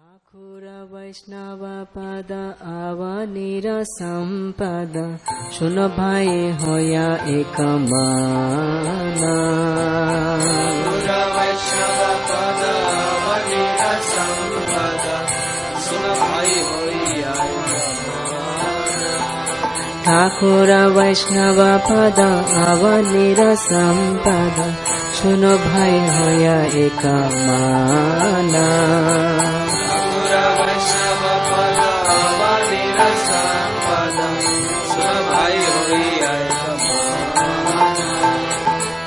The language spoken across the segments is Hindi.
ठाकुर वैष्णव पद आवनीर संपद सुन भाई होया एक माना। ठाकुर वैष्णव पद आवनीर संपद सुन भाई होया ठाकुर वैष्णव पद आवनीर संपद सुन भाई होया एक माना।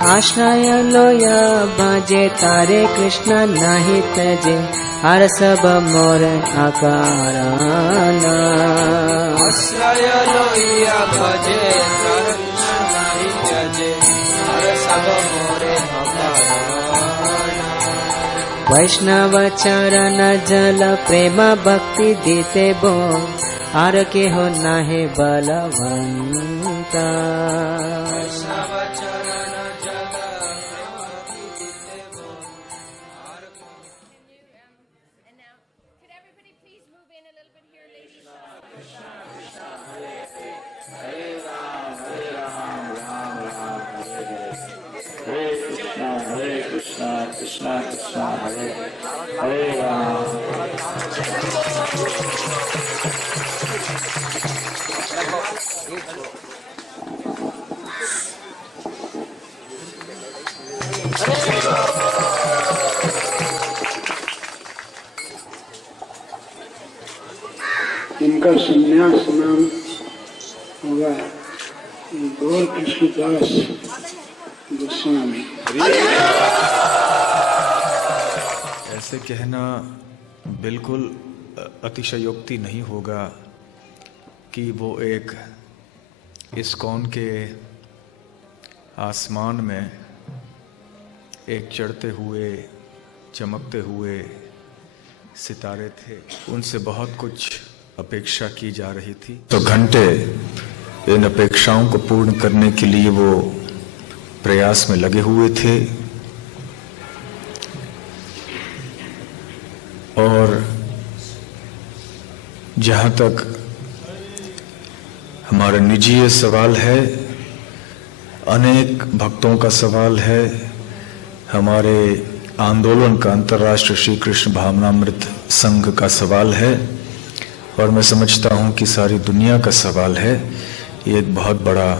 आश्रय लोया बाजे तारे कृष्ण नहीं तजे हर सब मोर आकाराना। आश्रय लोया बाजे तारे कृष्ण नहीं तजे हर सब मोर आकाराना। वैष्णव चरण जल प्रेम भक्ति दीते बो आर के हो नाहे बलवंता। कृष्णा कृष्णा हरे हरे राम। इनका संन्यास नाम होगा गौर कृष्णदास गोस्वामी। ऐसे कहना बिल्कुल अतिशयोक्ति नहीं होगा कि वो एक इस्कॉन के आसमान में एक चढ़ते हुए चमकते हुए सितारे थे। उनसे बहुत कुछ अपेक्षा की जा रही थी, तो घंटे इन अपेक्षाओं को पूर्ण करने के लिए वो प्रयास में लगे हुए थे। और जहां तक हमारा निजी सवाल है, अनेक भक्तों का सवाल है, हमारे आंदोलन का अंतर्राष्ट्रीय श्री कृष्ण भावनामृत संघ का सवाल है, और मैं समझता हूं कि सारी दुनिया का सवाल है। ये एक बहुत बड़ा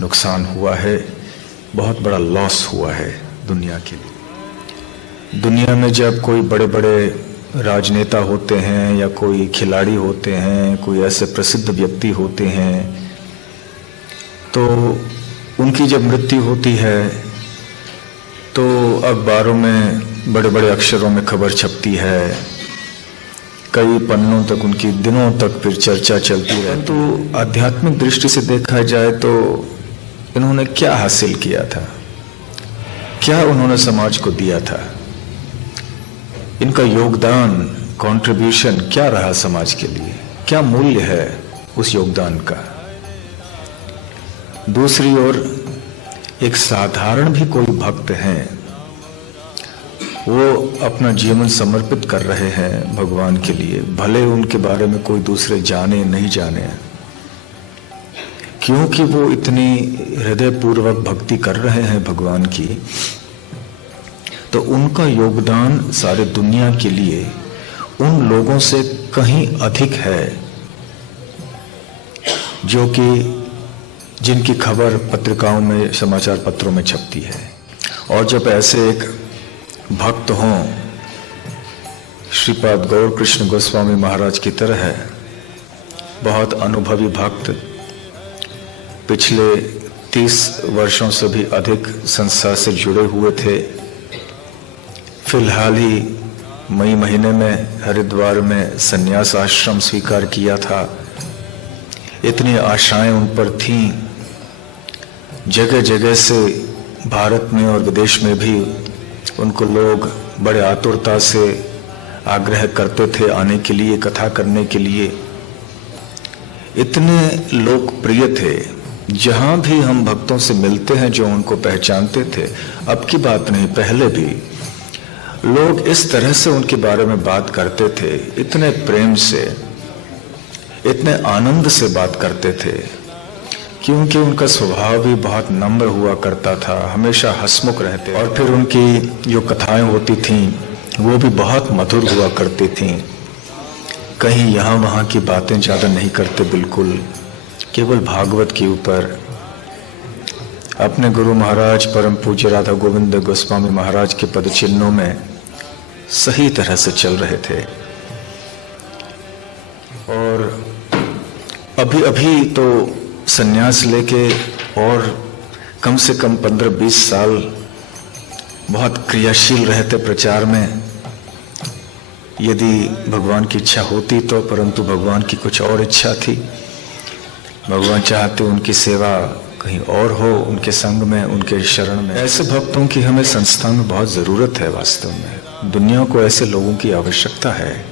नुकसान हुआ है, बहुत बड़ा लॉस हुआ है दुनिया के लिए। दुनिया में जब कोई बड़े बड़े राजनेता होते हैं या कोई खिलाड़ी होते हैं, कोई ऐसे प्रसिद्ध व्यक्ति होते हैं, तो उनकी जब मृत्यु होती है तो अखबारों में बड़े बड़े अक्षरों में खबर छपती है, कई पन्नों तक उनकी दिनों तक फिर चर्चा चलती है। परंतु आध्यात्मिक दृष्टि से देखा जाए तो इन्होंने क्या हासिल किया था, क्या उन्होंने समाज को दिया था, इनका योगदान कंट्रीब्यूशन क्या रहा समाज के लिए, क्या मूल्य है उस योगदान का। दूसरी ओर एक साधारण भी कोई भक्त हैं, वो अपना जीवन समर्पित कर रहे हैं भगवान के लिए, भले उनके बारे में कोई दूसरे जाने नहीं जाने, क्योंकि वो इतनी हृदयपूर्वक भक्ति कर रहे हैं भगवान की, तो उनका योगदान सारे दुनिया के लिए उन लोगों से कहीं अधिक है जो कि जिनकी खबर पत्रिकाओं में समाचार पत्रों में छपती है। और जब ऐसे एक भक्त हों, श्रीपाद गौर कृष्ण गोस्वामी महाराज की तरह है, बहुत अनुभवी भक्त, पिछले 30 वर्षों से भी अधिक संस्था से जुड़े हुए थे। फिलहाल ही मई महीने में हरिद्वार में संन्यास आश्रम स्वीकार किया था। इतनी आशाएं उन पर थीं, जगह जगह से भारत में और विदेश में भी उनको लोग बड़े आतुरता से आग्रह करते थे आने के लिए, कथा करने के लिए। इतने लोकप्रिय थे, जहां भी हम भक्तों से मिलते हैं जो उनको पहचानते थे, अब की बात नहीं, पहले भी लोग इस तरह से उनके बारे में बात करते थे, इतने प्रेम से, इतने आनंद से बात करते थे, क्योंकि उनका स्वभाव भी बहुत नम्र हुआ करता था, हमेशा हंसमुख रहते। और फिर उनकी जो कथाएं होती थीं वो भी बहुत मधुर हुआ करती थीं। कहीं यहाँ वहाँ की बातें ज़्यादा नहीं करते, बिल्कुल केवल भागवत के ऊपर अपने गुरु महाराज परम पूज्य राधा गोविंद गोस्वामी महाराज के पद चिन्हों में सही तरह से चल रहे थे। और अभी अभी तो संन्यास लेके और कम से कम 15-20 साल बहुत क्रियाशील रहते प्रचार में, यदि भगवान की इच्छा होती तो, परंतु भगवान की कुछ और इच्छा थी। भगवान चाहते उनकी सेवा कहीं और हो, उनके संग में, उनके शरण में। ऐसे भक्तों की हमें संस्थान में बहुत ज़रूरत है। वास्तव में दुनिया को ऐसे लोगों की आवश्यकता है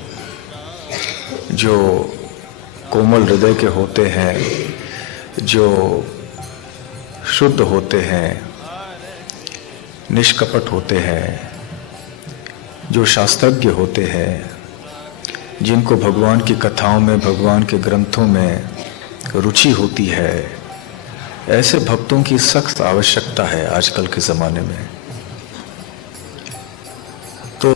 जो कोमल हृदय के होते हैं, जो शुद्ध होते हैं, निष्कपट होते हैं, जो शास्त्रज्ञ होते हैं, जिनको भगवान की कथाओं में, भगवान के ग्रंथों में रुचि होती है। ऐसे भक्तों की सख्त आवश्यकता है आजकल के ज़माने में। तो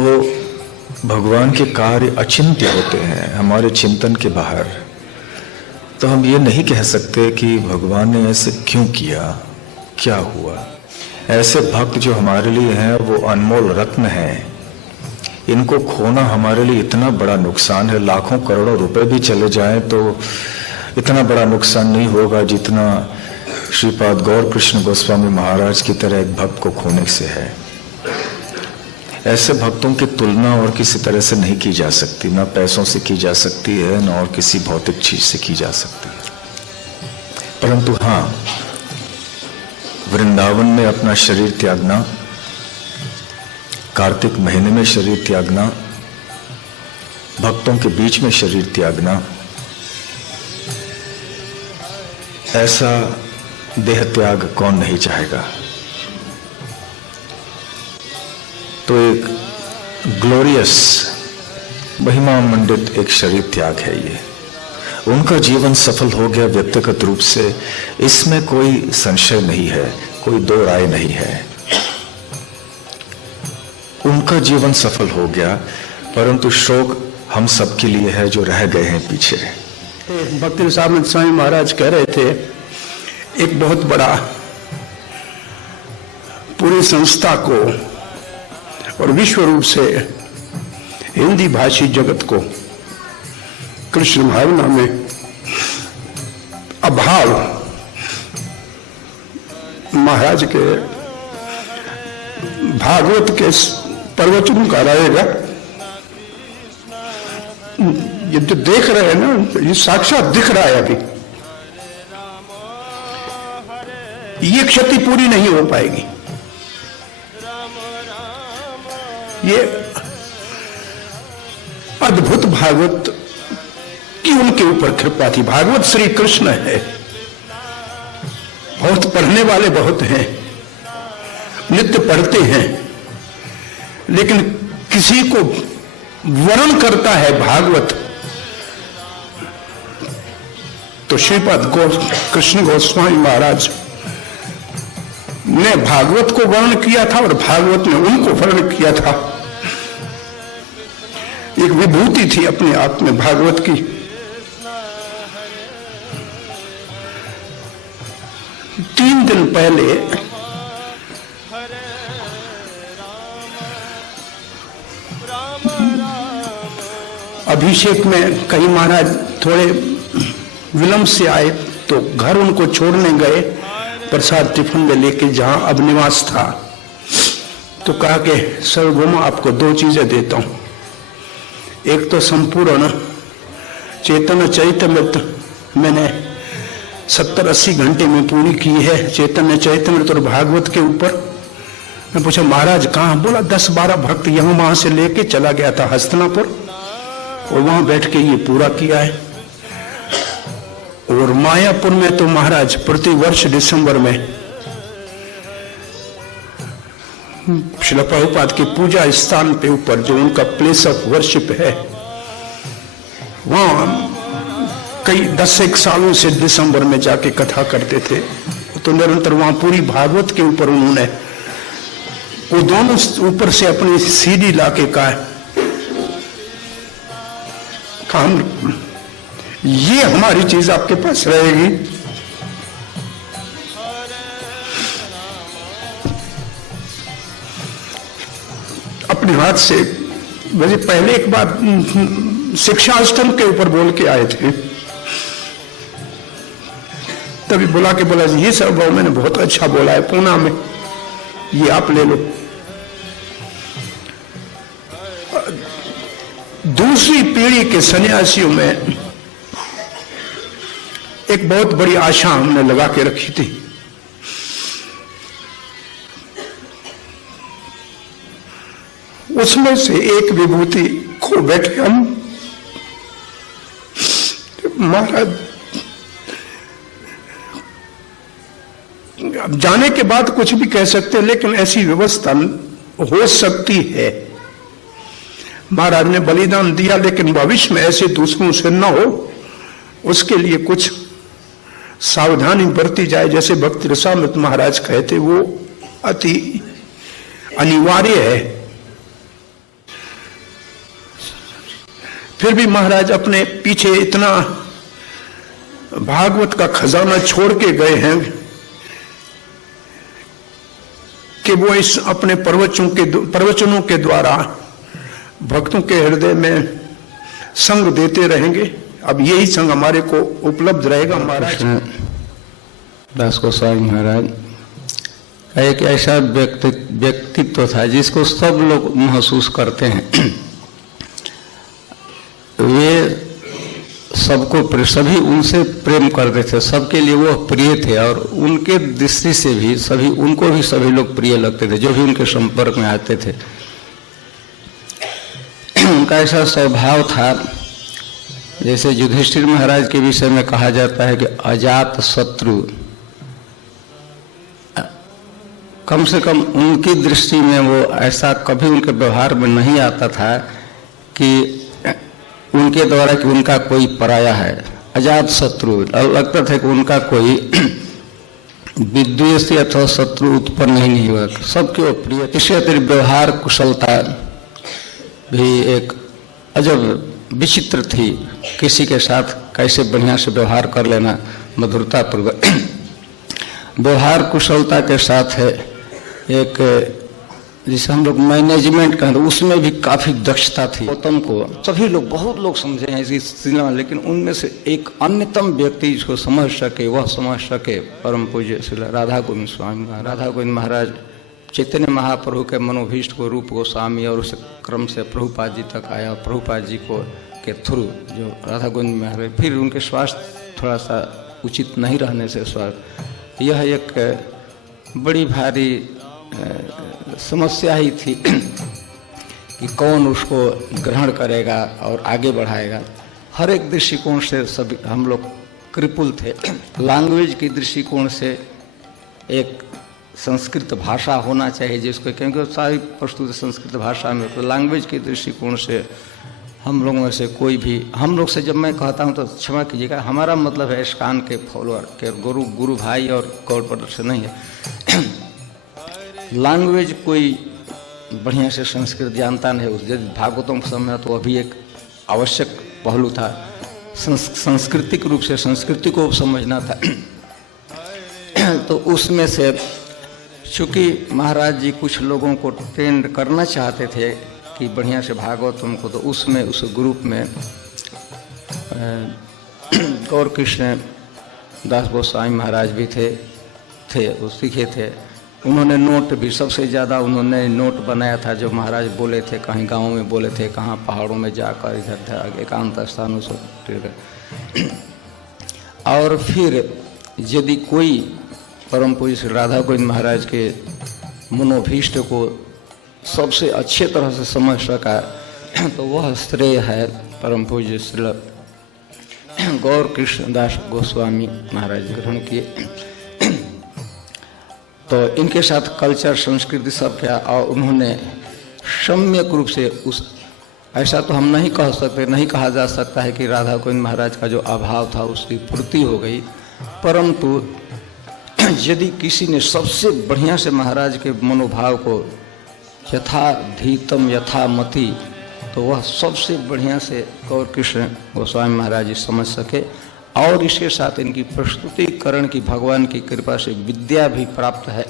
भगवान के कार्य अचिंत्य होते हैं, हमारे चिंतन के बाहर। तो हम ये नहीं कह सकते कि भगवान ने ऐसे क्यों किया, क्या हुआ। ऐसे भक्त जो हमारे लिए हैं वो अनमोल रत्न हैं। इनको खोना हमारे लिए इतना बड़ा नुकसान है। लाखों करोड़ों रुपए भी चले जाएं तो इतना बड़ा नुकसान नहीं होगा जितना श्रीपाद गौर कृष्ण गोस्वामी महाराज की तरह एक भक्त को खोने से है। ऐसे भक्तों की तुलना और किसी तरह से नहीं की जा सकती, ना पैसों से की जा सकती है, ना और किसी भौतिक चीज से की जा सकती है। परंतु हाँ, वृंदावन में अपना शरीर त्यागना, कार्तिक महीने में शरीर त्यागना, भक्तों के बीच में शरीर त्यागना, ऐसा देह त्याग कौन नहीं चाहेगा। तो एक ग्लोरियस महिमा मंडित एक शरीर त्याग है ये। उनका जीवन सफल हो गया व्यक्तिगत रूप से, इसमें कोई संशय नहीं है, कोई दो राय नहीं है। उनका जीवन सफल हो गया, परंतु शोक हम सब के लिए है जो रह गए हैं पीछे। भक्ति सामंत स्वामी महाराज कह रहे थे, एक बहुत बड़ा पूरी संस्था को और विश्व रूप से हिंदी भाषी जगत को कृष्ण भावना में अभाव महाराज के भागवत के प्रवचनों का रहेगा। ये जो देख रहे हैं ना, ये साक्षात दिख रहा है। अभी ये क्षति पूरी नहीं हो पाएगी। ये अद्भुत भागवत की उनके ऊपर कृपा थी। भागवत श्री कृष्ण है, बहुत पढ़ने वाले बहुत हैं, नित्य पढ़ते हैं, लेकिन किसी को वर्णन करता है भागवत तो श्रीपाद कृष्ण गोस्वामी महाराज ने भागवत को वर्णन किया था और भागवत ने उनको वर्णन किया था। एक विभूति थी अपने आप में भागवत की। तीन दिन पहले अभिषेक में कहीं महाराज थोड़े विलंब से आए तो घर उनको छोड़ने गए, प्रसाद टिफिन में लेके जहां अब निवास था। तो कहा कि सर्वभौम आपको दो चीजें देता हूं, एक तो संपूर्ण चैतन्य चैतन्य मैंने 70-80 घंटे में पूरी की है, चैतन्य चैतन्य तो भागवत के ऊपर। मैं पूछा महाराज कहाँ? बोला 10-12 भक्त यहां वहां से लेके चला गया था हस्तिनापुर और वहां बैठ के ये पूरा किया है। और मायापुर में तो महाराज प्रति वर्ष दिसंबर में श्रील प्रभुपाद की पूजा स्थान पे ऊपर जो उनका प्लेस ऑफ वर्शिप है, वहां कई 10 सालों से दिसंबर में जाके कथा करते थे। तो निरंतर वहां पूरी भागवत के ऊपर उन्होंने वो दोनों ऊपर से अपनी सीढ़ी लाके कहा ये हमारी चीज आपके पास रहेगी। अपने हाथ से वैसे पहले एक बार शिक्षाष्टम के ऊपर बोल के आए थे, तभी बुला के बोला ये सब मैंने बहुत अच्छा बोला है पूना में, ये आप ले लो। दूसरी पीढ़ी के सन्यासियों में एक बहुत बड़ी आशा हमने लगा के रखी थी। उसमें से एक विभूति खो बैठे हम। महाराज अब जाने के बाद कुछ भी कह सकते हैं, लेकिन ऐसी व्यवस्था हो सकती है। महाराज ने बलिदान दिया, लेकिन भविष्य में ऐसे दूसरों से न हो उसके लिए कुछ सावधानी बरती जाए। जैसे भक्ति रसामृत महाराज कहते, वो अति अनिवार्य है। फिर भी महाराज अपने पीछे इतना भागवत का खजाना छोड़ के गए हैं कि वो इस अपने प्रवचनों के द्वारा भक्तों के हृदय में संग देते रहेंगे। अब यही संग हमारे को उपलब्ध रहेगा। महाराज दास गोस्वामी महाराज एक ऐसा व्यक्तित्व था जिसको सब लोग महसूस करते हैं। वे सबको सभी उनसे प्रेम करते थे, सबके लिए वो प्रिय थे, और उनके दृष्टि से भी सभी उनको भी सभी लोग प्रिय लगते थे जो भी उनके संपर्क में आते थे। उनका ऐसा स्वभाव था, जैसे युधिष्ठिर महाराज के विषय में कहा जाता है कि अजात शत्रु, कम से कम उनकी दृष्टि में वो ऐसा कभी उनके व्यवहार में नहीं आता था कि उनके द्वारा कि उनका कोई पराया है। अजात शत्रु, लगता था कि उनका कोई विद्वेष अथवा शत्रु उत्पन्न ही नहीं हुआ, सबके वो प्रिय। इसके अतिरिक्त व्यवहार कुशलता भी एक अजब विचित्र थी, किसी के साथ कैसे बढ़िया से व्यवहार कर लेना, मधुरता पूर्वक। व्यवहार कुशलता के साथ है एक जिसे हम लोग मैनेजमेंट कहते हैं, उसमें भी काफी दक्षता थी। गौतम को सभी लोग बहुत लोग समझे हैं इसी सिलसिले में, लेकिन उनमें से एक अन्यतम व्यक्ति जिसको समझ सके वह समझ सके परम पूज्य श्री राधा गोविंद स्वामी। राधा गोविंद महाराज चैतन्य महाप्रभु के मनोभीष्ट को रूप गोस्वामी और उस क्रम से प्रभुपाद जी तक आया। प्रभुपाद जी को के थ्रू जो राधा गोविंद महाराज, फिर उनके स्वास्थ्य थोड़ा सा उचित नहीं रहने से स्वास्थ्य, यह एक बड़ी भारी समस्या ही थी कि कौन उसको ग्रहण करेगा और आगे बढ़ाएगा। हर एक दृष्टिकोण से सभी हम लोग कृपुल थे। लैंग्वेज की दृष्टिकोण से एक संस्कृत भाषा होना चाहिए जिसको, क्योंकि सारी प्रस्तुत संस्कृत भाषा में, तो लैंग्वेज की दृष्टिकोण से हम लोगों में से कोई भी, हम लोग से जब मैं कहता हूँ तो क्षमा कीजिएगा, हमारा मतलब है इस्कान के फॉलोअर के गुरु भाई और गौर पद से नहीं है। लैंग्वेज कोई बढ़िया से संस्कृत जानता नहीं, उस यदि भागवतों के समय तो अभी एक आवश्यक पहलू था, सांस्कृतिक रूप से संस्कृति को समझना था। तो उसमें से चूँकि महाराज जी कुछ लोगों को ट्रेंड करना चाहते थे कि बढ़िया से भागवतम को, तो उसमें उस ग्रुप में गौर कृष्ण दास गोस्वामी महाराज भी थे वो सीखे थे। उन्होंने नोट भी सबसे ज़्यादा उन्होंने नोट बनाया था जो महाराज बोले थे, कहीं गाँव में बोले थे, कहाँ पहाड़ों में जाकर इधर एकांत स्थानों से। और फिर यदि कोई परम पूज्य श्री राधा गोविंद महाराज के मनोभीष्ट को सबसे अच्छे तरह से समझ सका तो वह श्रेय है परम पूज्य श्री गौर कृष्ण दास गोस्वामी महाराज ग्रहण किए। तो इनके साथ कल्चर संस्कृति सब क्या, और उन्होंने सम्यक रूप से उस, ऐसा तो हम नहीं कह सकते, नहीं कहा जा सकता है कि राधा गोविंद महाराज का जो अभाव था उसकी पूर्ति हो गई, परंतु यदि किसी ने सबसे बढ़िया से महाराज के मनोभाव को यथाधीतम यथामति, तो वह सबसे बढ़िया से गौर कृष्ण गोस्वामी महाराज जी समझ सके। और इसके साथ इनकी प्रस्तुतिकरण की भगवान की कृपा से विद्या भी प्राप्त है।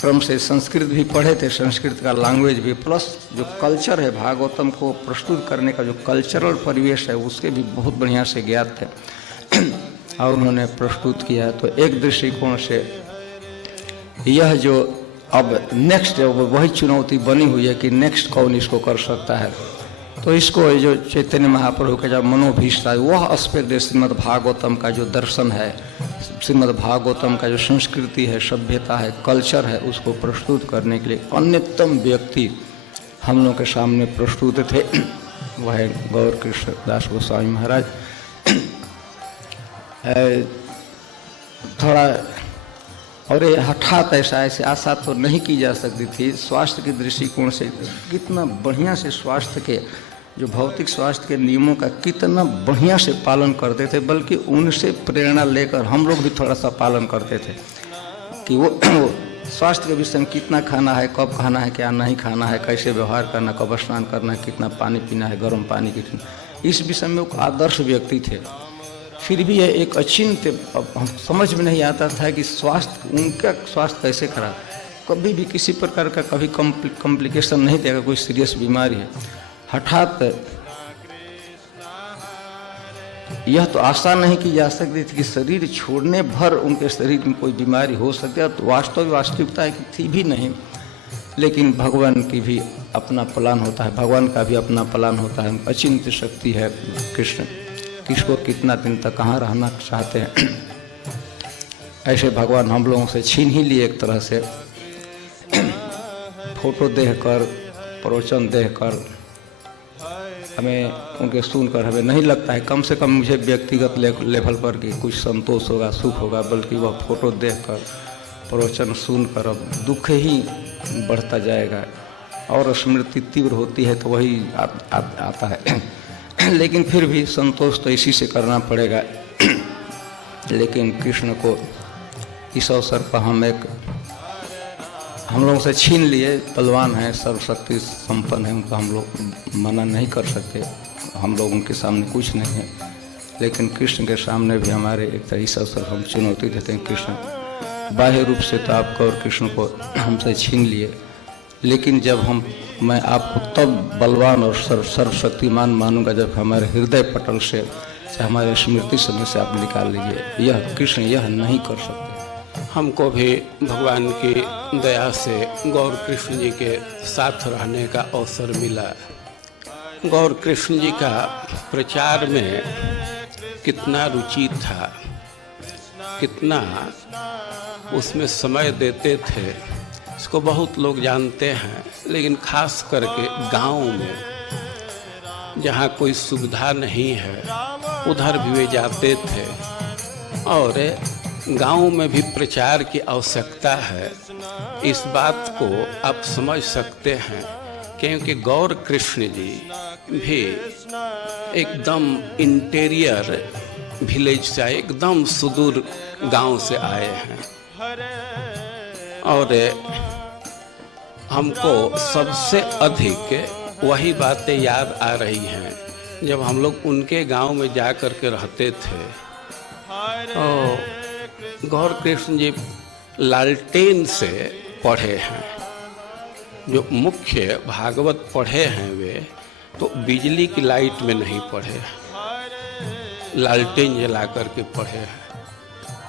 क्रम से संस्कृत भी पढ़े थे, संस्कृत का लैंग्वेज भी, प्लस जो कल्चर है भागवतम को प्रस्तुत करने का जो कल्चरल परिवेश है उसके भी बहुत बढ़िया से ज्ञात थे और उन्होंने प्रस्तुत किया। तो एक दृष्टिकोण से यह जो अब नेक्स्ट वही चुनौती बनी हुई है कि नेक्स्ट कौन इसको कर सकता है, तो इसको जो चैतन्य महाप्रभु का जब मनोभीष्ट था वह एस्पेक्ट श्रीमद् भागवतम का जो दर्शन है, श्रीमद् भागवतम का जो संस्कृति है, सभ्यता है, कल्चर है, उसको प्रस्तुत करने के लिए अन्यतम व्यक्ति हम लोग के सामने प्रस्तुत थे, वह है गौर कृष्ण दास गोस्वामी महाराज। थोड़ा और ये हठात ऐसे आशा तो नहीं की जा सकती थी। स्वास्थ्य के दृष्टिकोण से कितना बढ़िया से स्वास्थ्य के जो भौतिक स्वास्थ्य के नियमों का कितना बढ़िया से पालन करते थे, बल्कि उनसे प्रेरणा लेकर हम लोग भी थोड़ा सा पालन करते थे कि वो स्वास्थ्य के विषय में कितना खाना है, कब खाना है, क्या नहीं खाना है, कैसे व्यवहार करना, कब स्नान करना है, कितना पानी पीना है, गर्म पानी कितना, इस विषय में वो आदर्श व्यक्ति थे। फिर भी यह एक अचिंत्य, हम समझ में नहीं आता था कि स्वास्थ्य, उनका स्वास्थ्य कैसे खराब, कभी भी किसी प्रकार का कभी कॉम्प्लिकेशन नहीं देगा, कोई सीरियस बीमारी है। हठात यह तो आशा नहीं की जा सकती थी कि शरीर छोड़ने भर उनके शरीर में कोई बीमारी हो सकती है, तो वास्तविकता है कि थी भी नहीं, लेकिन भगवान की भी अपना प्लान होता है, भगवान का भी अपना प्लान होता है। अचिंत्य शक्ति है कृष्ण, किसको कितना दिन तक कहाँ रहना चाहते हैं, ऐसे भगवान हम लोगों से छीन ही लिए एक तरह से। फोटो देखकर, प्रवचन देखकर हमें उनके सुनकर हमें नहीं लगता है, कम से कम मुझे व्यक्तिगत लेवल पर कि कुछ संतोष होगा, सुख होगा, बल्कि वह फोटो देखकर, प्रवचन सुनकर अब दुख ही बढ़ता जाएगा और स्मृति तीव्र होती है तो वही आता है। लेकिन फिर भी संतोष तो इसी से करना पड़ेगा। लेकिन कृष्ण को इस अवसर पर हम लोगों से छीन लिए, बलवान हैं, सर्वशक्ति संपन्न है, उनको हम लोग मना नहीं कर सकते, हम लोग उनके सामने कुछ नहीं है। लेकिन कृष्ण के सामने भी हमारे एक तरह इस अवसर हम चुनौती देते हैं। कृष्ण बाह्य रूप से तो आपको और कृष्ण को हमसे छीन लिए, लेकिन जब मैं आपको तब बलवान और सर्वशक्तिमान मानूंगा जब हमारे हृदय पटल से हमारे स्मृति समय से आप निकाल लीजिए। यह कृष्ण यह नहीं कर सकते। हमको भी भगवान की दया से गौर कृष्ण जी के साथ रहने का अवसर मिला। गौर कृष्ण जी का प्रचार में कितना रुचि था, कितना उसमें समय देते थे, इसको बहुत लोग जानते हैं। लेकिन खास करके गांव में जहाँ कोई सुविधा नहीं है उधर भी वे जाते थे, और गांव में भी प्रचार की आवश्यकता है। इस बात को आप समझ सकते हैं, क्योंकि गौर कृष्ण जी भी एकदम इंटीरियर विलेज से आए, एकदम सुदूर गांव से आए हैं। और हमको सबसे अधिक वही बातें याद आ रही हैं जब हम लोग उनके गांव में जा कर के रहते थे। और गौर कृष्ण जी लालटेन से पढ़े हैं, जो मुख्य भागवत पढ़े हैं वे तो बिजली की लाइट में नहीं पढ़े, लालटेन जला करके पढ़े हैं।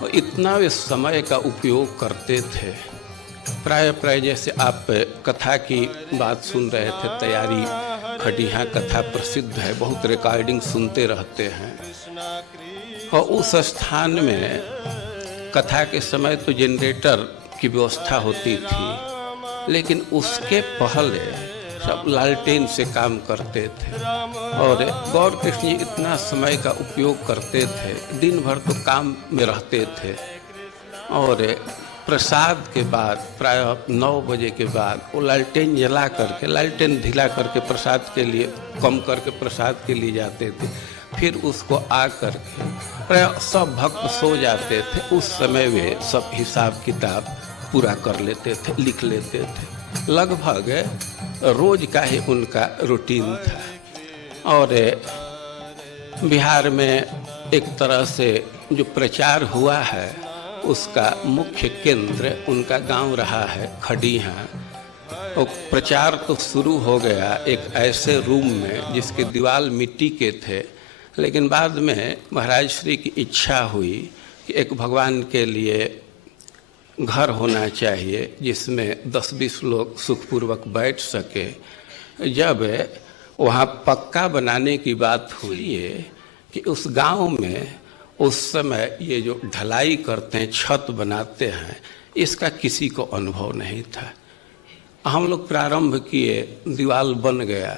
और इतना वे समय का उपयोग करते थे। प्राय जैसे आप कथा की बात सुन रहे थे, तैयारी खटिया कथा प्रसिद्ध है, बहुत रिकॉर्डिंग सुनते रहते हैं। और उस स्थान में कथा के समय तो जनरेटर की व्यवस्था होती थी, लेकिन उसके पहले सब लालटेन से काम करते थे। और गौर कृष्ण जी इतना समय का उपयोग करते थे, दिन भर तो काम में रहते थे और प्रसाद के बाद प्रायः 9 बजे के बाद वो लालटेन जला करके, लालटेन ढिला करके प्रसाद के लिए, कम करके प्रसाद के लिए जाते थे। फिर उसको आ करके प्रायः सब भक्त सो जाते थे। उस समय वे सब हिसाब किताब पूरा कर लेते थे, लिख लेते थे। लगभग रोज का ही उनका रूटीन था। और बिहार में एक तरह से जो प्रचार हुआ है उसका मुख्य केंद्र उनका गांव रहा है खड़िया। और प्रचार तो शुरू हो गया एक ऐसे रूम में जिसके दीवार मिट्टी के थे, लेकिन बाद में महाराज श्री की इच्छा हुई कि एक भगवान के लिए घर होना चाहिए जिसमें 10-20 लोग सुखपूर्वक बैठ सके। जब वहाँ पक्का बनाने की बात हुई है कि उस गांव में उस समय ये जो ढलाई करते हैं, छत बनाते हैं, इसका किसी को अनुभव नहीं था। हम लोग प्रारंभ किए, दीवार बन गया,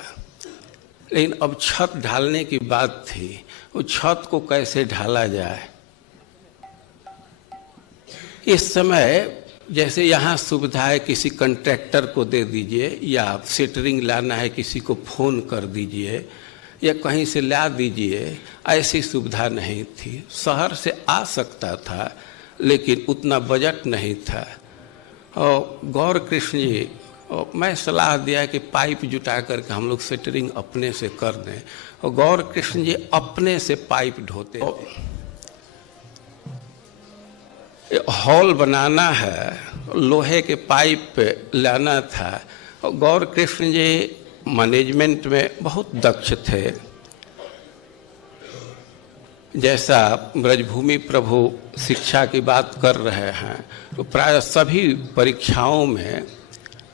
लेकिन अब छत ढालने की बात थी। वो छत को कैसे ढाला जाए? इस समय जैसे यहाँ सुविधा है, किसी कॉन्ट्रैक्टर को दे दीजिए, या सेटरिंग लाना है किसी को फ़ोन कर दीजिए, या कहीं से ला दीजिए, ऐसी सुविधा नहीं थी। शहर से आ सकता था लेकिन उतना बजट नहीं था। और गौर कृष्ण जी, मैं सलाह दिया कि पाइप जुटा करके हम लोग सेटरिंग अपने से कर दें। और गौर कृष्ण जी अपने से पाइप ढोते। हॉल बनाना है, लोहे के पाइप लाना था। और गौर कृष्ण जी मैनेजमेंट में बहुत दक्ष थे। जैसा ब्रजभूमि प्रभु शिक्षा की बात कर रहे हैं, तो प्राय सभी परीक्षाओं में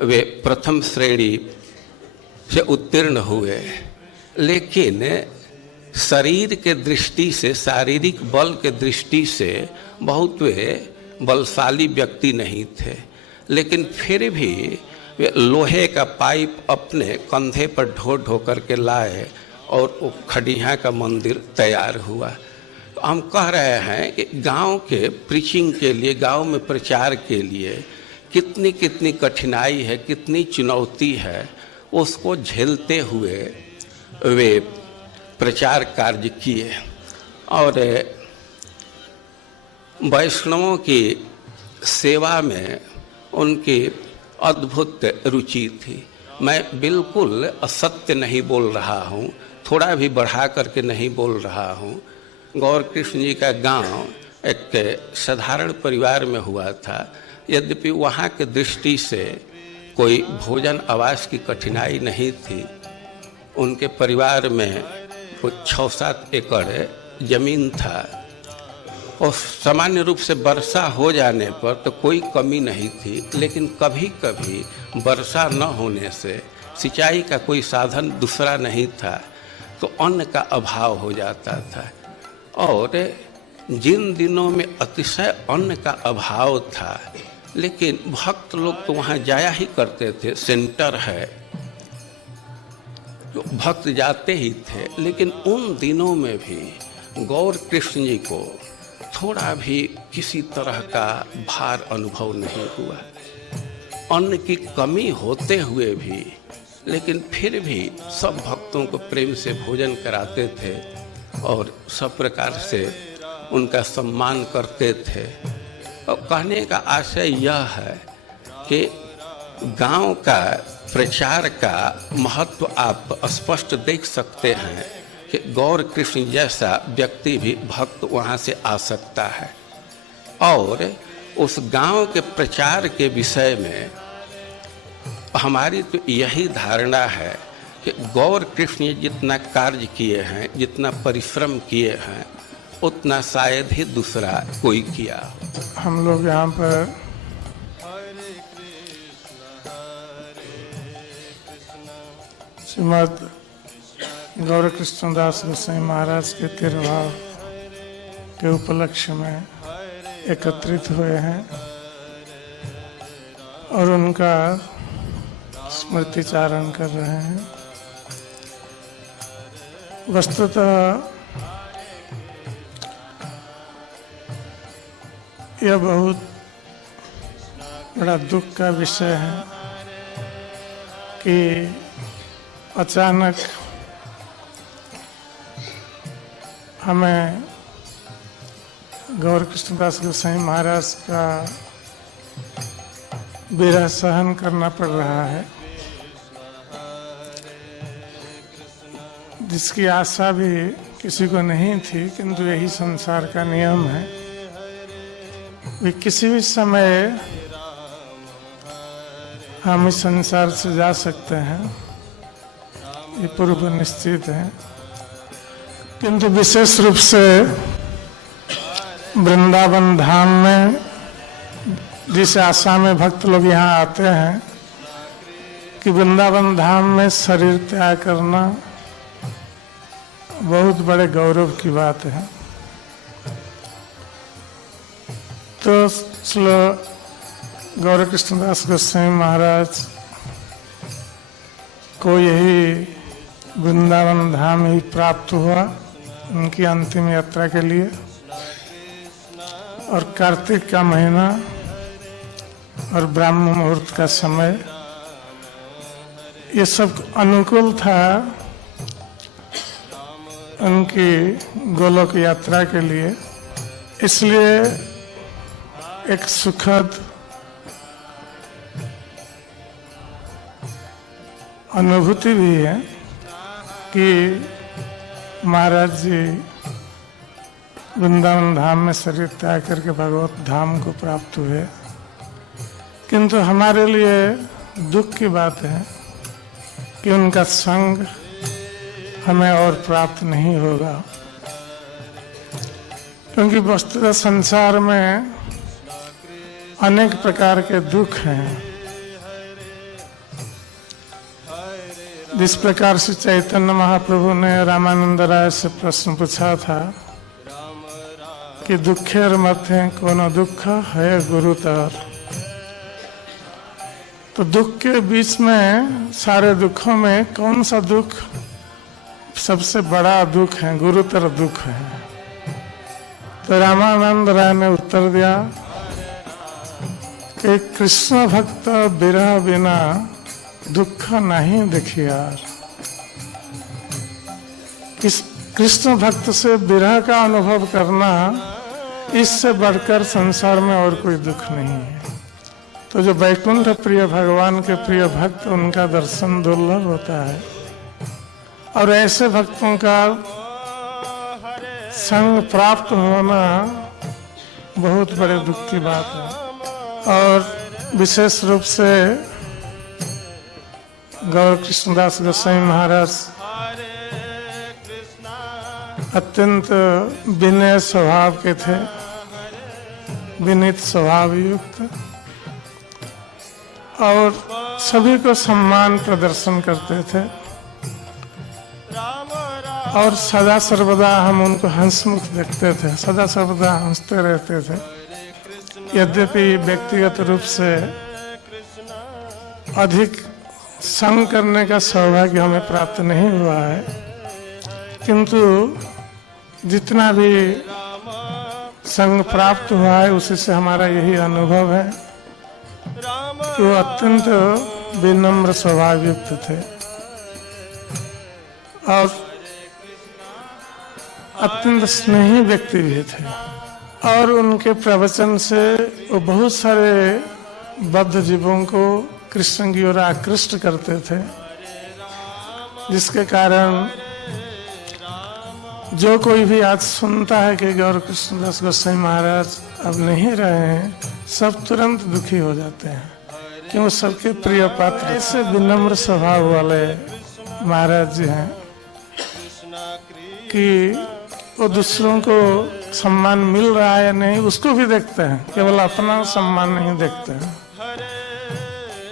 वे प्रथम श्रेणी से उत्तीर्ण हुए, लेकिन शरीर के दृष्टि से, शारीरिक बल के दृष्टि से बहुत वे बलशाली व्यक्ति नहीं थे। लेकिन फिर भी वे लोहे का पाइप अपने कंधे पर ढो ढो करके लाए और वो खड़िया का मंदिर तैयार हुआ। तो हम कह रहे हैं कि गांव के प्रीचिंग के लिए, गांव में प्रचार के लिए कितनी कितनी कठिनाई है, कितनी चुनौती है, उसको झेलते हुए वे प्रचार कार्य किए। और वैष्णवों की सेवा में उनकी अद्भुत रुचि थी। मैं बिल्कुल असत्य नहीं बोल रहा हूँ, थोड़ा भी बढ़ा करके नहीं बोल रहा हूँ। गौर कृष्ण जी का गांव एक साधारण परिवार में हुआ था। यद्यपि वहाँ के दृष्टि से कोई भोजन आवास की कठिनाई नहीं थी। उनके परिवार में कुछ 6-7 एकड़ जमीन था और सामान्य रूप से वर्षा हो जाने पर तो कोई कमी नहीं थी। लेकिन कभी कभी वर्षा न होने से सिंचाई का कोई साधन दूसरा नहीं था, तो अन्न का अभाव हो जाता था। और जिन दिनों में अतिशय अन्न का अभाव था, लेकिन भक्त लोग तो वहाँ जाया ही करते थे, सेंटर है तो भक्त जाते ही थे। लेकिन उन दिनों में भी गौर कृष्ण जी को थोड़ा भी किसी तरह का भार अनुभव नहीं हुआ। अन्न की कमी होते हुए भी, लेकिन फिर भी सब भक्तों को प्रेम से भोजन कराते थे और सब प्रकार से उनका सम्मान करते थे। और कहने का आशय यह है कि गांव का प्रचार का महत्व आप स्पष्ट देख सकते हैं कि गौर कृष्ण जैसा व्यक्ति भी भक्त वहाँ से आ सकता है। और उस गांव के प्रचार के विषय में हमारी तो यही धारणा है कि गौर कृष्ण जितना कार्य किए हैं, जितना परिश्रम किए हैं, उतना शायद ही दूसरा कोई किया। हम लोग यहाँ पर श्रीमद गौर कृष्णदास गोसाई महाराज के तिरुभाव के उपलक्ष्य में एकत्रित हुए हैं और उनका स्मृतिचारण कर रहे हैं। वस्तुतः यह बहुत बड़ा दुख का विषय है कि अचानक हमें गौर कृष्णदास गोसाई महाराज का विरह सहन करना पड़ रहा है, जिसकी आशा भी किसी को नहीं थी, किंतु यही संसार का नियम है। वे किसी भी समय हम इस संसार से जा सकते हैं, ये पूर्व निश्चित है। किंतु विशेष रूप से वृंदावन धाम में जिस आशा में भक्त लोग यहाँ आते हैं कि वृंदावन धाम में शरीर त्याग करना बहुत बड़े गौरव की बात है, तो गौर कृष्णदास गोस्वामी महाराज को यही वृंदावन धाम ही प्राप्त हुआ उनकी अंतिम यात्रा के लिए। और कार्तिक का महीना और ब्राह्म मुहूर्त का समय, ये सब अनुकूल था उनकी गोलोक यात्रा के लिए। इसलिए एक सुखद अनुभूति भी है कि महाराज जी वृंदावन धाम में शरीर त्याग करके भगवत धाम को प्राप्त हुए। किंतु हमारे लिए दुख की बात है कि उनका संग हमें और प्राप्त नहीं होगा, क्योंकि वस्तुतः संसार में अनेक प्रकार के दुख हैं। जिस प्रकार से चैतन्य महाप्रभु ने रामानंद राय से प्रश्न पूछा था कि दुखेर मध्य कोनो दुख है गुरुतर, तो दुख के बीच में सारे दुखों में कौन सा दुख सबसे बड़ा दुख है, गुरुतर दुख है? तो रामानंद राय ने उत्तर दिया कि कृष्ण भक्त विरह बिना दुख नहीं देखियार। कृष्ण भक्त से विरह का अनुभव करना, इससे बढ़कर संसार में और कोई दुख नहीं है। तो जो वैकुंठ प्रिय भगवान के प्रिय भक्त, उनका दर्शन दुर्लभ होता है, और ऐसे भक्तों का संग प्राप्त होना बहुत बड़े दुख की बात है। और विशेष रूप से गौर कृष्णदास गोसाई महाराज अत्यंत विनय स्वभाव के थे, विनीत स्वभाव युक्त, और सभी को सम्मान प्रदर्शन करते थे। और सदा सर्वदा हम उनको हंसमुख देखते थे, सदा सर्वदा हंसते रहते थे। यद्यपि व्यक्तिगत रूप से अधिक संग करने का सौभाग्य हमें प्राप्त नहीं हुआ है, किंतु जितना भी संग प्राप्त हुआ है उसी से हमारा यही अनुभव है कि वो अत्यंत विनम्र स्वभाव युक्त थे और अत्यंत स्नेही व्यक्ति भी थे। और उनके प्रवचन से वो बहुत सारे बद्ध जीवों को कृष्ण की ओर आकृष्ट करते थे, जिसके कारण जो कोई भी आज सुनता है कि गौर कृष्णदास गोसाई महाराज अब नहीं रहे हैं, सब तुरंत दुखी हो जाते हैं, क्यों सबके प्रिय पात्र ऐसे विनम्र स्वभाव वाले महाराज जी हैं कि वो दूसरों को सम्मान मिल रहा है या नहीं उसको भी देखते हैं, केवल अपना सम्मान नहीं देखते हैं।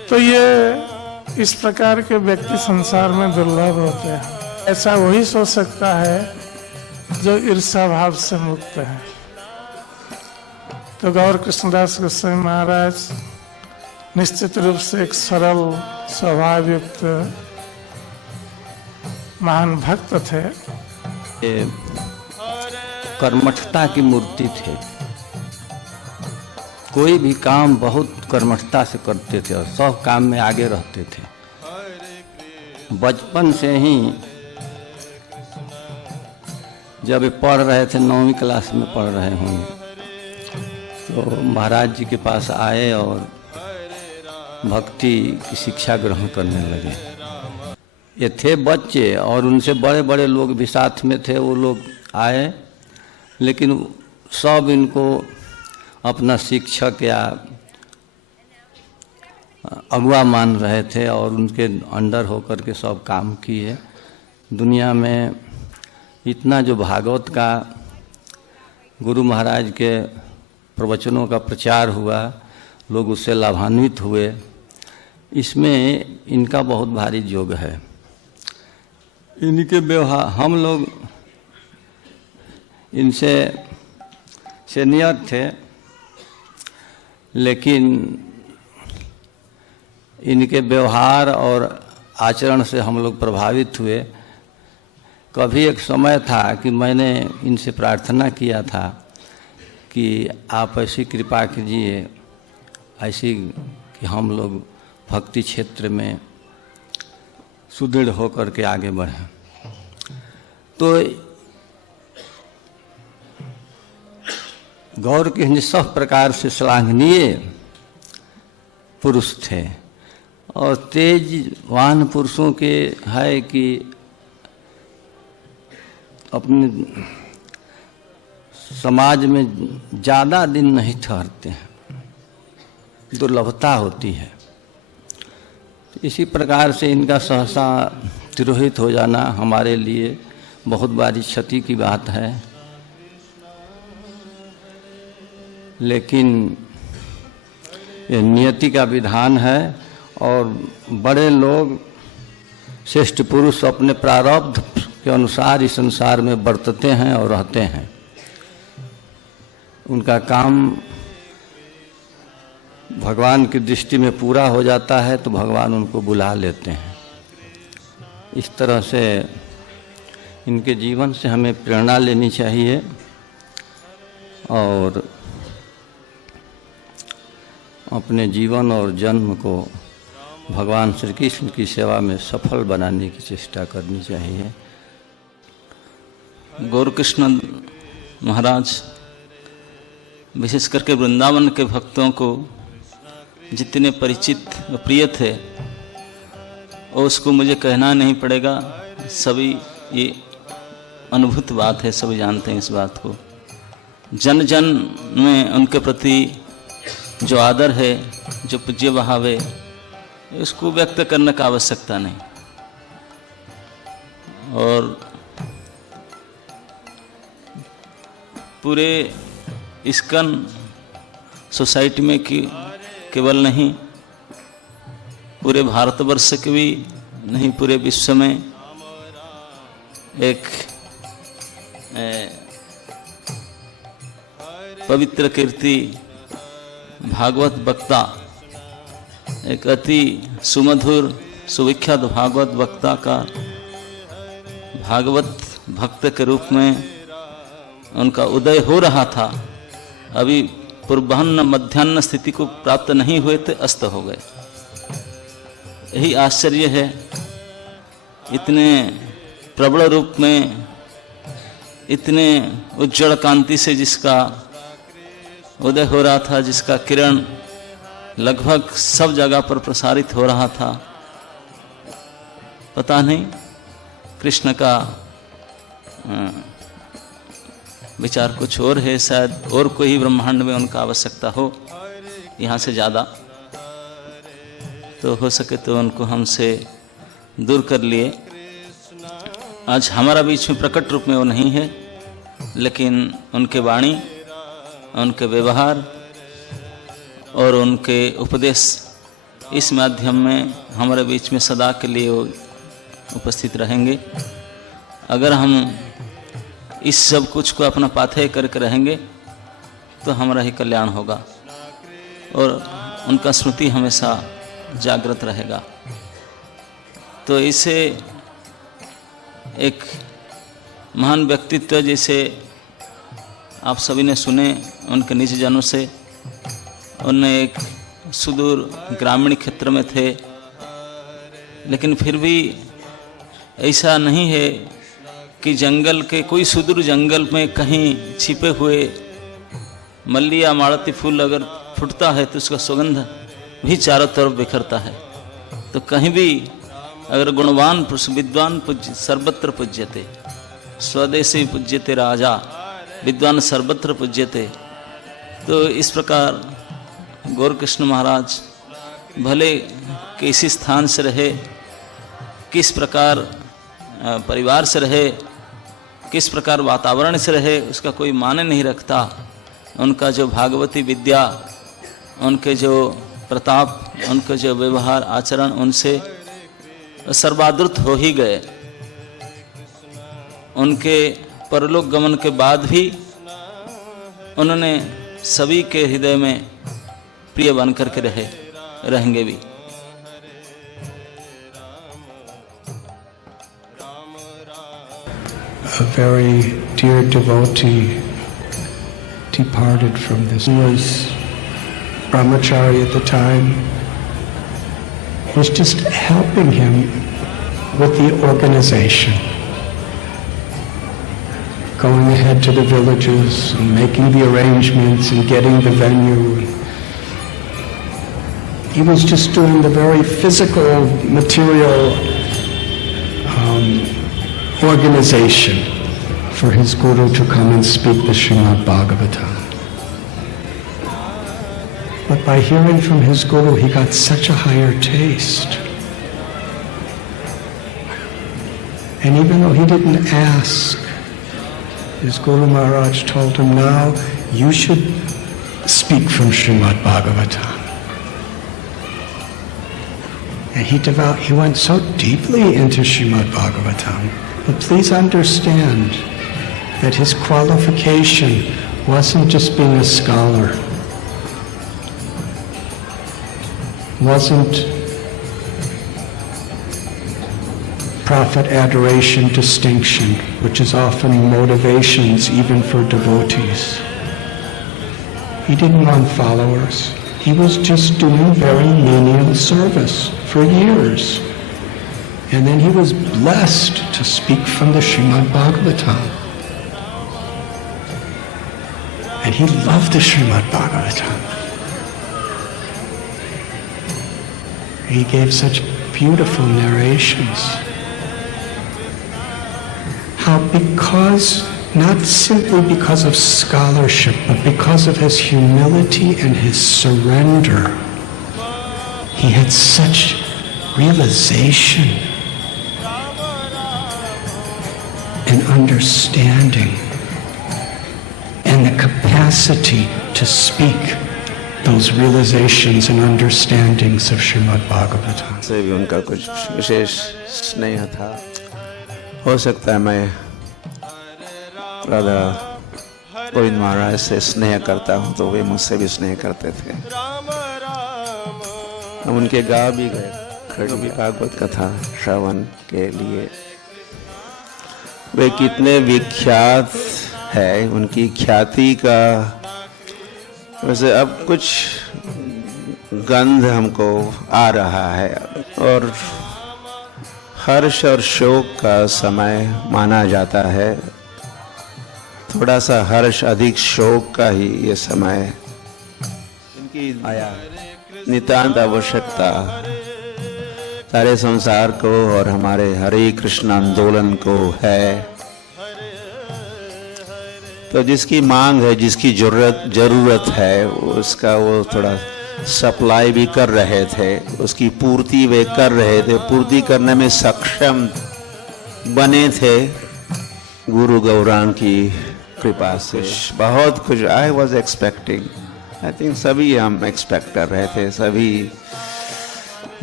तो ये इस प्रकार के व्यक्ति संसार में दुर्लभ होते हैं। ऐसा वही सोच सकता है जो ईर्ष्या भाव से मुक्त है। तो गौर कृष्णदास गोसाई महाराज निश्चित रूप से एक सरल स्वभाव युक्त महान भक्त थे। कर्मठता की मूर्ति थे, कोई भी काम बहुत कर्मठता से करते थे और सब काम में आगे रहते थे। बचपन से ही जब ये पढ़ रहे थे, 9वीं क्लास में पढ़ रहे होंगे, तो महाराज जी के पास आए और भक्ति की शिक्षा ग्रहण करने लगे। ये थे बच्चे और उनसे बड़े बड़े लोग भी साथ में थे। वो लोग आए, लेकिन सब इनको अपना शिक्षक या अगुआ मान रहे थे और उनके अंडर होकर के सब काम किए। दुनिया में इतना जो भागवत का गुरु महाराज के प्रवचनों का प्रचार हुआ, लोग उससे लाभान्वित हुए, इसमें इनका बहुत भारी योग है। इनके व्यवहार, हम लोग इनसे सीनियर थे, लेकिन इनके व्यवहार और आचरण से हम लोग प्रभावित हुए। कभी एक समय था कि मैंने इनसे प्रार्थना किया था कि आप ऐसी कृपा कीजिए, ऐसी कि हम लोग भक्ति क्षेत्र में सुदृढ़ होकर के आगे बढ़ें। तो गौर के सब प्रकार से श्लाघनीय पुरुष थे और तेजवान पुरुषों के है कि अपने समाज में ज़्यादा दिन नहीं ठहरते हैं, दुर्लभता होती है। इसी प्रकार से इनका सहसा तिरोहित हो जाना हमारे लिए बहुत बड़ी क्षति की बात है। लेकिन ये नियति का विधान है और बड़े लोग, श्रेष्ठ पुरुष अपने प्रारब्ध के अनुसार इस संसार में बरतते हैं और रहते हैं। उनका काम भगवान की दृष्टि में पूरा हो जाता है तो भगवान उनको बुला लेते हैं। इस तरह से इनके जीवन से हमें प्रेरणा लेनी चाहिए और अपने जीवन और जन्म को भगवान श्री कृष्ण की सेवा में सफल बनाने की चेष्टा करनी चाहिए। गौरकृष्ण महाराज विशेष करके वृंदावन के भक्तों को जितने परिचित व प्रिय थे, और उसको मुझे कहना नहीं पड़ेगा, सभी ये अनुभूत बात है, सभी जानते हैं इस बात को। जन जन में उनके प्रति जो आदर है, जो पूज्य भाव है, इसको व्यक्त करने का आवश्यकता नहीं। और पूरे इस्कॉन सोसाइटी में केवल नहीं, पूरे भारतवर्ष के भी नहीं, पूरे विश्व में एक पवित्र कीर्ति भागवत वक्ता, एक अति सुमधुर सुविख्यात भागवत वक्ता का भागवत भक्त के रूप में उनका उदय हो रहा था। अभी पूर्वाह्न मध्याह्न स्थिति को प्राप्त नहीं हुए थे, अस्त हो गए। यही आश्चर्य है, इतने प्रबल रूप में, इतने उज्जवल कांति से जिसका उदय हो रहा था, जिसका किरण लगभग सब जगह पर प्रसारित हो रहा था, पता नहीं कृष्ण का विचार कुछ और है, शायद और कोई ब्रह्मांड में उनका आवश्यकता हो यहाँ से ज़्यादा, तो हो सके तो उनको हमसे दूर कर लिए। आज हमारा बीच में प्रकट रूप में वो नहीं है, लेकिन उनके वाणी, उनके व्यवहार और उनके उपदेश इस माध्यम में हमारे बीच में सदा के लिए वो उपस्थित रहेंगे। अगर हम इस सब कुछ को अपना पाथेय करके रहेंगे तो हमारा ही कल्याण होगा और उनका स्मृति हमेशा जागृत रहेगा। तो इसे एक महान व्यक्तित्व जैसे आप सभी ने सुने उनके निज जनों से, उन्हें एक सुदूर ग्रामीण क्षेत्र में थे, लेकिन फिर भी ऐसा नहीं है कि जंगल के कोई सुदूर जंगल में कहीं छिपे हुए मल्ली या मालती फूल अगर फूटता है तो उसका सुगंध भी चारों तरफ बिखरता है। तो कहीं भी अगर गुणवान पुरुष विद्वान पूज्य सर्वत्र पूज्यते, स्वदेशी पूज्यते राजा विद्वान सर्वत्र पूज्यते। तो इस प्रकार गौरकृष्ण महाराज भले किसी स्थान से रहे, किस प्रकार परिवार से रहे, किस प्रकार वातावरण से रहे, उसका कोई माने नहीं रखता। उनका जो भागवती विद्या, उनके जो प्रताप, उनके जो व्यवहार आचरण, उनसे सर्वादृत हो ही गए। उनके परलोक गमन के बाद भी उन्होंने सभी के हृदय में प्रिय बन करके रहेंगे भी। A very dear devotee departed from this. He was brahmachari at the time. He was just helping him with the organization, going ahead to the villages and making the arrangements and getting the venue. He was just doing the very physical, material organization for his guru to come and speak the Srimad Bhagavatam. But by hearing from his guru, he got such a higher taste. And even though he didn't ask, his Guru Maharaj told him, now you should speak from Srimad Bhagavatam. And he went so deeply into Srimad Bhagavatam. But please understand that his qualification wasn't just being a scholar, wasn't profit, adoration, distinction, which is often motivations even for devotees. He didn't want followers. He was just doing very menial service for years. And then he was blessed to speak from the Srimad Bhagavatam. And he loved the Srimad Bhagavatam. He gave such beautiful narrations. How because, not simply because of scholarship, but because of his humility and his surrender, he had such realization and understanding and the capacity to speak those realizations and understandings of Srimad Bhagavatam. से भी उनका कुछ विशेष स्नेह था। हो सकता है मैं राधा गोविंद महाराज से स्नेह करता हूँ तो वे मुझसे भी स्नेह करते थे। हम उनके गा भी गए खड़ी भागवत कथा श्रवण के लिए। वे कितने विख्यात है, उनकी ख्याति का वैसे अब कुछ गंध हमको आ रहा है और हर्ष और शोक का समय माना जाता है। थोड़ा सा हर्ष अधिक शोक का ही ये समय इनकी आया नितांत आवश्यकता सारे संसार को और हमारे हरे कृष्ण आंदोलन को है। तो जिसकी मांग है, जिसकी जरूरत है, उसका वो थोड़ा सप्लाई भी कर रहे थे, उसकी पूर्ति वे कर रहे थे, पूर्ति करने में सक्षम बने थे गुरु गौरांग की कृपा से। बहुत कुछ I was expecting, I think सभी हम एक्सपेक्ट कर रहे थे, सभी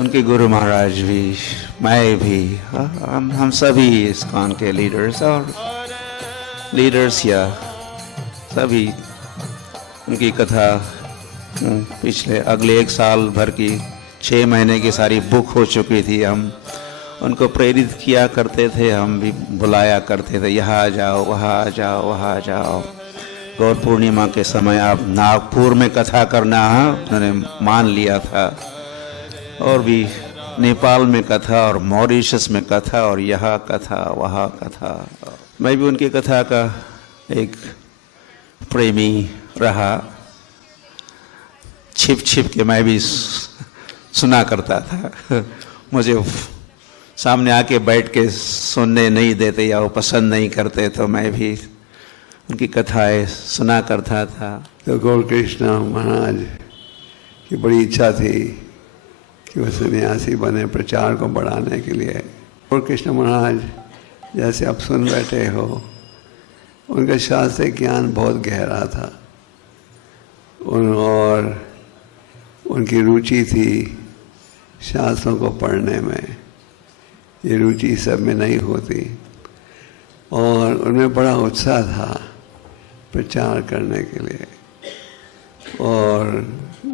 उनके गुरु महाराज भी, मैं भी, हम सभी इस्कॉन के लीडर्स और लीडर्स या सभी उनकी कथा पिछले अगले एक साल भर की 6 महीने की सारी बुक हो चुकी थी। हम उनको प्रेरित किया करते थे, हम भी बुलाया करते थे, यहाँ जाओ, वहाँ जाओ, वहाँ जाओ। गौर पूर्णिमा के समय आप नागपुर में कथा करना है उन्होंने मान लिया था, और भी नेपाल में कथा और मॉरिशस में कथा और यहाँ कथा वहाँ कथा। मैं भी उनकी कथा का एक प्रेमी रहा, छिप छिप के मैं भी सुना करता था। मुझे सामने आके बैठ के सुनने नहीं देते या वो पसंद नहीं करते, तो मैं भी उनकी कथाएं सुना करता था। तो गौर कृष्ण महाराज की बड़ी इच्छा थी कि वो सन्यासी बने प्रचार को बढ़ाने के लिए। गौर कृष्ण महाराज जैसे आप सुन बैठे हो, उनका शास्त्रीय ज्ञान बहुत गहरा था और उनकी रुचि थी शास्त्रों को पढ़ने में। ये रुचि सब में नहीं होती, और उनमें बड़ा उत्साह था प्रचार करने के लिए। और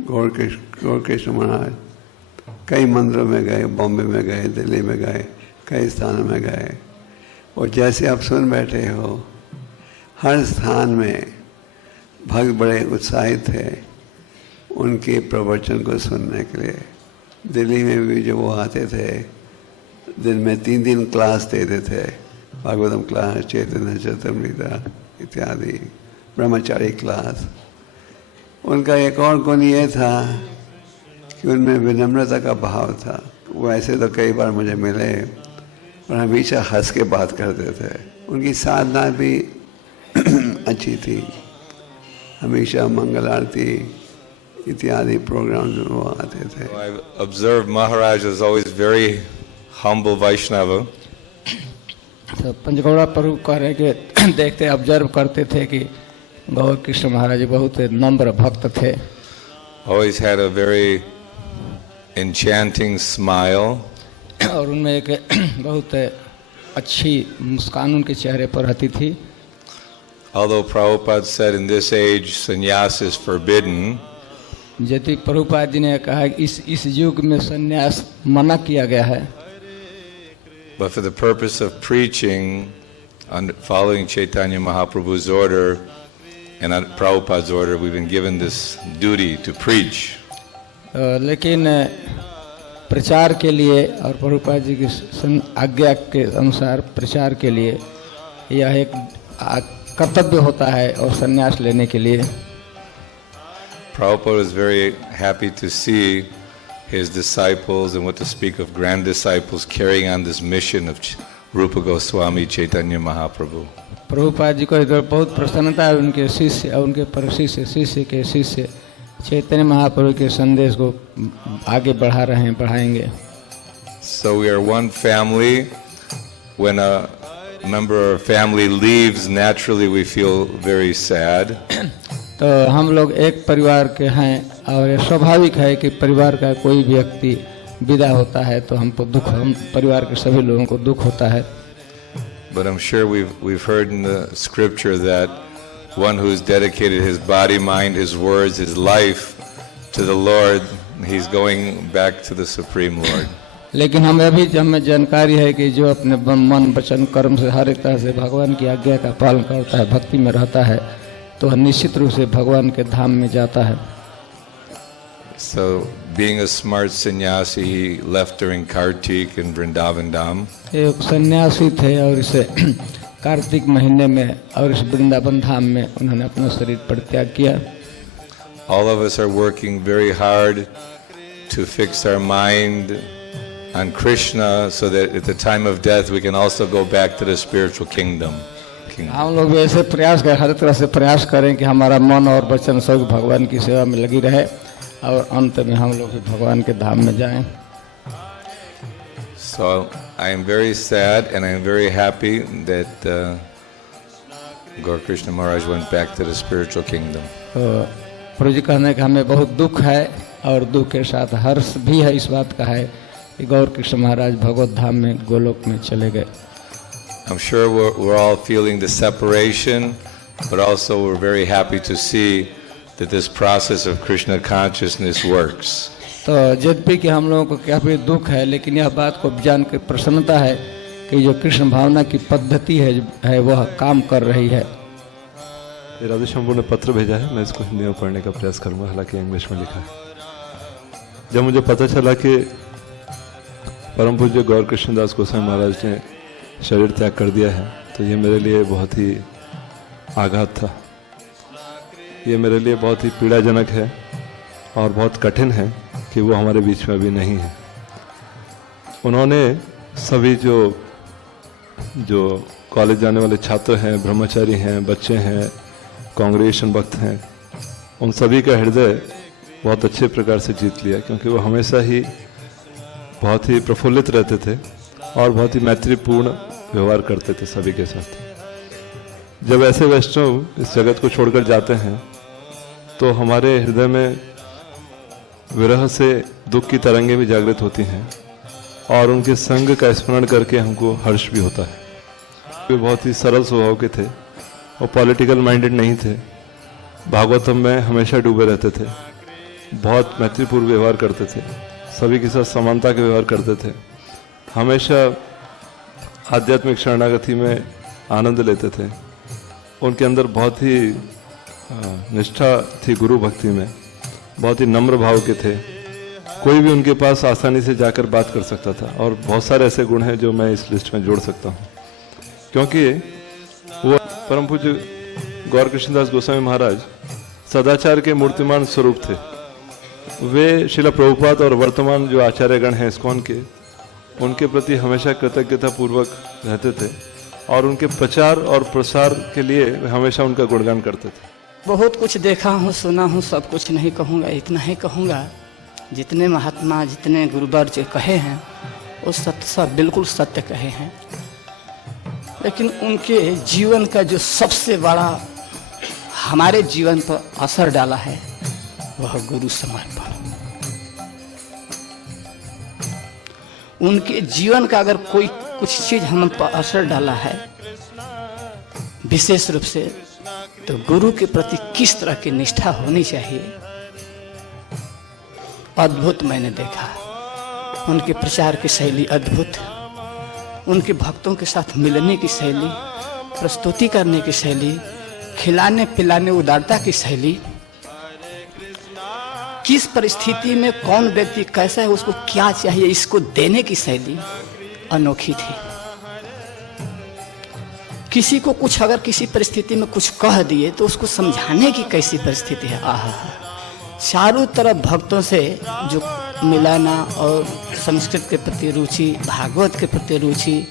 गौर कृष्ण महाराज कई मंदिरों में गए, बॉम्बे में गए, दिल्ली में गए, कई स्थानों में गए, और जैसे आप सुन बैठे हो, हर स्थान में भक्त बड़े उत्साहित थे उनके प्रवचन को सुनने के लिए। दिल्ली में भी जब वो आते थे, दिन में 3 दिन क्लास देते थे, भागवतम क्लास, चैतन्य चरितमृत इत्यादि, ब्रह्मचारी क्लास। उनका एक और गुण ये था कि उनमें विनम्रता का भाव था। वैसे तो कई बार मुझे मिले और हमेशा हंस के बात करते थे। उनकी साधना भी अच्छी थी, हमेशा मंगल आरती इत्यादि प्रोग्राम में वो आते थे। I've observed Maharaj is always very humble Vaishnava. तो पंचगौड़ा प्रभु कह रहे कि देखते ऑब्जर्व करते थे कि गौर कृष्ण महाराज बहुत नम्र भक्त थे। Always had a very enchanting smile. और उनमें एक बहुत अच्छी मुस्कान उनके चेहरे पर रहती थी। Although Prabhupada said in this age sannyas is forbidden, यदि प्रभुपाद जी ने कहा इस युग में संन्यास मना किया गया है, but for the purpose of preaching, following Chaitanya Mahaprabhu's order and Prabhupada's order, we've been given this duty to preach. लेकिन प्रचार के लिए और प्रभुपाद जी की आज्ञा के अनुसार प्रचार के लिए यह एक कर्तव्य होता है, और संन्यास लेने के लिए। Prabhupada is very happy to see his disciples, and what to speak of grand disciples, carrying on this mission of Rupa Goswami Chaitanya Mahaprabhu. Prabhupada ji को इधर बहुत प्रसन्नता है, उनके शिष्य और उनके शिष्य के शिष्य चैतन्य महाप्रभु के संदेश को आगे बढ़ा रहे हैं, बढ़ाएंगे। So we are one family. When a member of family leaves, naturally we feel very sad. तो हम लोग एक परिवार के हैं, और स्वाभाविक है कि परिवार का कोई व्यक्ति विदा होता है तो हमको दुख, हम परिवार के सभी लोगों को दुख होता है। But I'm sure we've heard in the scripture that one who's dedicated his body, mind, his words, his life to the Lord, he's going back to the Supreme Lord. लेकिन हमें जानकारी है कि जो अपने मन वचन कर्म से हर एक तरह से भगवान की आज्ञा का पालन करता है, भक्ति में रहता है, तो निश्चित रूप से भगवान के धाम में जाता है। So being a smart sannyasi, he left during Kartik in Vrindavan Dham. एक सन्यासी थे और इसे कार्तिक महीने में और इस वृंदावन धाम में उन्होंने अपना शरीर परित्याग किया। All of us are working very hard to fix our mind on Krishna, so that at the time of death we can also go back to the spiritual kingdom. हम लोग भी ऐसे प्रयास करें, हर तरह से प्रयास करें कि हमारा मन और वचन सब भगवान की सेवा में लगी रहे, और अंत में हम लोग भी भगवान के धाम में जाएं। So I am very sad and I am very happy that Gaur Krishna Maharaj went back to the spiritual kingdom. तो प्रभु जी कहने का हमें बहुत दुख है, और दुख के साथ हर्ष भी है इस बात का है कि गौर कृष्ण महाराज भगवत धाम में, गोलोक में चले गए। I'm sure we're all feeling the separation, but also we're very happy to see that this process of Krishna consciousness works. तो यद्यपि कि हम लोगों को काफी दुख है, लेकिन यह बात को जान के प्रसन्नता है कि जो कृष्ण भावना की पद्धति है वह काम कर रही है। ये राधे शंभू ने पत्र भेजा है, मैं इसको हिंदी में पढ़ने का प्रयास करूंगा, हालांकि इंग्लिश में लिखा है। जब मुझे पता चला कि परम पूज्य गौर कृष्णदास गोस्वामी महाराज ने शरीर त्याग कर दिया है, तो ये मेरे लिए बहुत ही आघात था। ये मेरे लिए बहुत ही पीड़ाजनक है और बहुत कठिन है कि वो हमारे बीच में अभी नहीं है। उन्होंने सभी जो कॉलेज जाने वाले छात्र हैं, ब्रह्मचारी हैं, बच्चे हैं, कांग्रेगेशन भक्त हैं, उन सभी का हृदय बहुत अच्छे प्रकार से जीत लिया, क्योंकि वो हमेशा ही बहुत ही प्रफुल्लित रहते थे और बहुत ही मैत्रीपूर्ण व्यवहार करते थे सभी के साथ। जब ऐसे वैष्णव इस जगत को छोड़कर जाते हैं तो हमारे हृदय में विरह से दुख की तरंगें भी जागृत होती हैं और उनके संग का स्मरण करके हमको हर्ष भी होता है। वे बहुत ही सरल स्वभाव के थे और पॉलिटिकल माइंडेड नहीं थे। भागवतम में हमेशा डूबे रहते थे, बहुत मैत्रीपूर्ण व्यवहार करते थे, सभी के साथ समानता के व्यवहार करते थे, हमेशा आध्यात्मिक शरणागति में आनंद लेते थे। उनके अंदर बहुत ही निष्ठा थी गुरु भक्ति में, बहुत ही नम्र भाव के थे। कोई भी उनके पास आसानी से जाकर बात कर सकता था और बहुत सारे ऐसे गुण हैं जो मैं इस लिस्ट में जोड़ सकता हूँ, क्योंकि वो परम पूज्य गौर कृष्णदास गोस्वामी महाराज सदाचार के मूर्तिमान स्वरूप थे। वे श्रील प्रभुपाद और वर्तमान जो आचार्यगण हैं इस्कॉन के, उनके प्रति हमेशा कृतज्ञता पूर्वक रहते थे और उनके प्रचार और प्रसार के लिए वे हमेशा उनका गुणगान करते थे। बहुत कुछ देखा हूँ, सुना हूँ, सब कुछ नहीं कहूँगा, इतना ही कहूँगा जितने महात्मा, जितने गुरुवर जो कहे हैं वो सत्य, सब बिल्कुल सत्य कहे हैं। लेकिन उनके जीवन का जो सबसे बड़ा हमारे जीवन पर असर डाला है वह गुरु समर्पण। उनके जीवन का अगर कोई कुछ चीज हम पर असर डाला है विशेष रूप से, तो गुरु के प्रति किस तरह की निष्ठा होनी चाहिए, अद्भुत मैंने देखा। उनके प्रचार की शैली अद्भुत, उनके भक्तों के साथ मिलने की शैली, प्रस्तुति करने की शैली, खिलाने पिलाने उदारता की शैली, किस परिस्थिति में कौन व्यक्ति कैसा है, उसको क्या चाहिए, इसको देने की शैली अनोखी थी। किसी को कुछ अगर किसी परिस्थिति में कुछ कह दिए तो उसको समझाने की कैसी परिस्थिति है। आहा, चारों तरफ भक्तों से जो मिलाना और संस्कृत के प्रति रुचि, भागवत के प्रति रुचि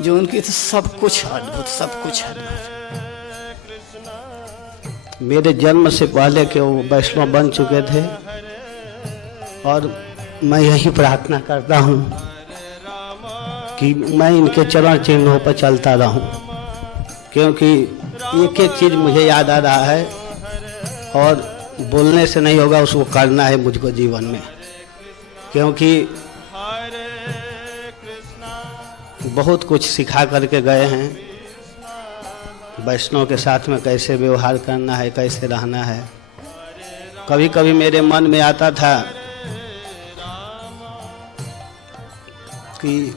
जो उनकी थी, सब कुछ अद्भुत, सब कुछ अद्भुत। मेरे जन्म से पहले के वो वैष्णव बन चुके थे और मैं यही प्रार्थना करता हूँ कि मैं इनके चरण चिन्हों पर चलता रहूं, क्योंकि एक एक चीज़ मुझे याद आ रहा है और बोलने से नहीं होगा, उसको करना है मुझको जीवन में। क्योंकि बहुत कुछ सिखा करके गए हैं, वैष्णव के साथ में कैसे व्यवहार करना है, कैसे रहना है। कभी कभी मेरे मन में आता था कि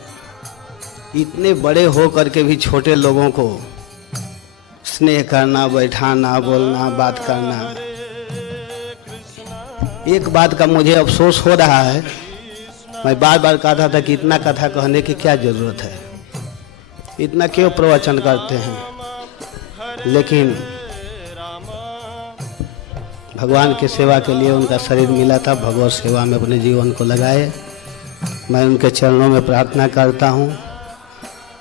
इतने बड़े हो करके भी छोटे लोगों को स्नेह करना, बैठाना, बोलना, बात करना। एक बात का मुझे अफसोस हो रहा है, मैं बार बार कहता था कि इतना कथा कहने की क्या जरूरत है, इतना क्यों प्रवचन करते हैं। लेकिन भगवान की सेवा के लिए उनका शरीर मिला था, भगवत सेवा में अपने जीवन को लगाए। मैं उनके चरणों में प्रार्थना करता हूँ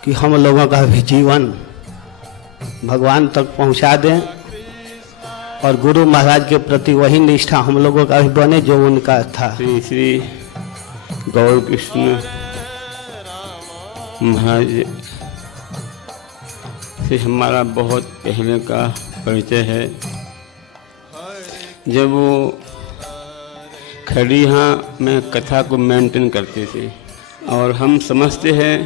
कि हम लोगों का भी जीवन भगवान तक पहुँचा दें और गुरु महाराज के प्रति वही निष्ठा हम लोगों का भी बने जो उनका था। श्री गौर कृष्ण महाराज से हमारा बहुत पहले का परिचय है। जब वो खड़ीहाँ में कथा को मेंटेन करते थे और हम समझते हैं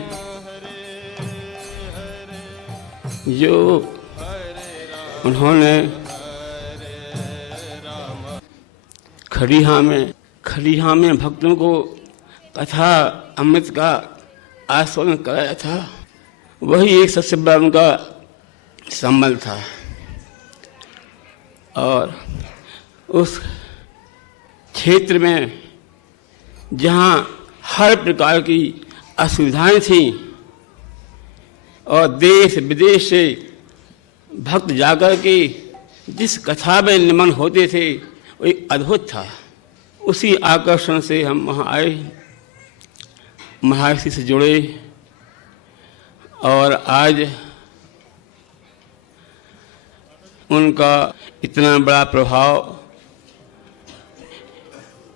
जो उन्होंने खड़ीहाँ में भक्तों को कथा अमृत का आस्वादन कराया था, वही एक सबसे बड़ा उनका संबल था। और उस क्षेत्र में जहाँ हर प्रकार की असुविधाएं थीं और देश विदेश से भक्त जाकर के जिस कथा में निमन होते थे वो एक अद्भुत था। उसी आकर्षण से हम वहाँ आए, महर्षि से जुड़े और आज उनका इतना बड़ा प्रभाव,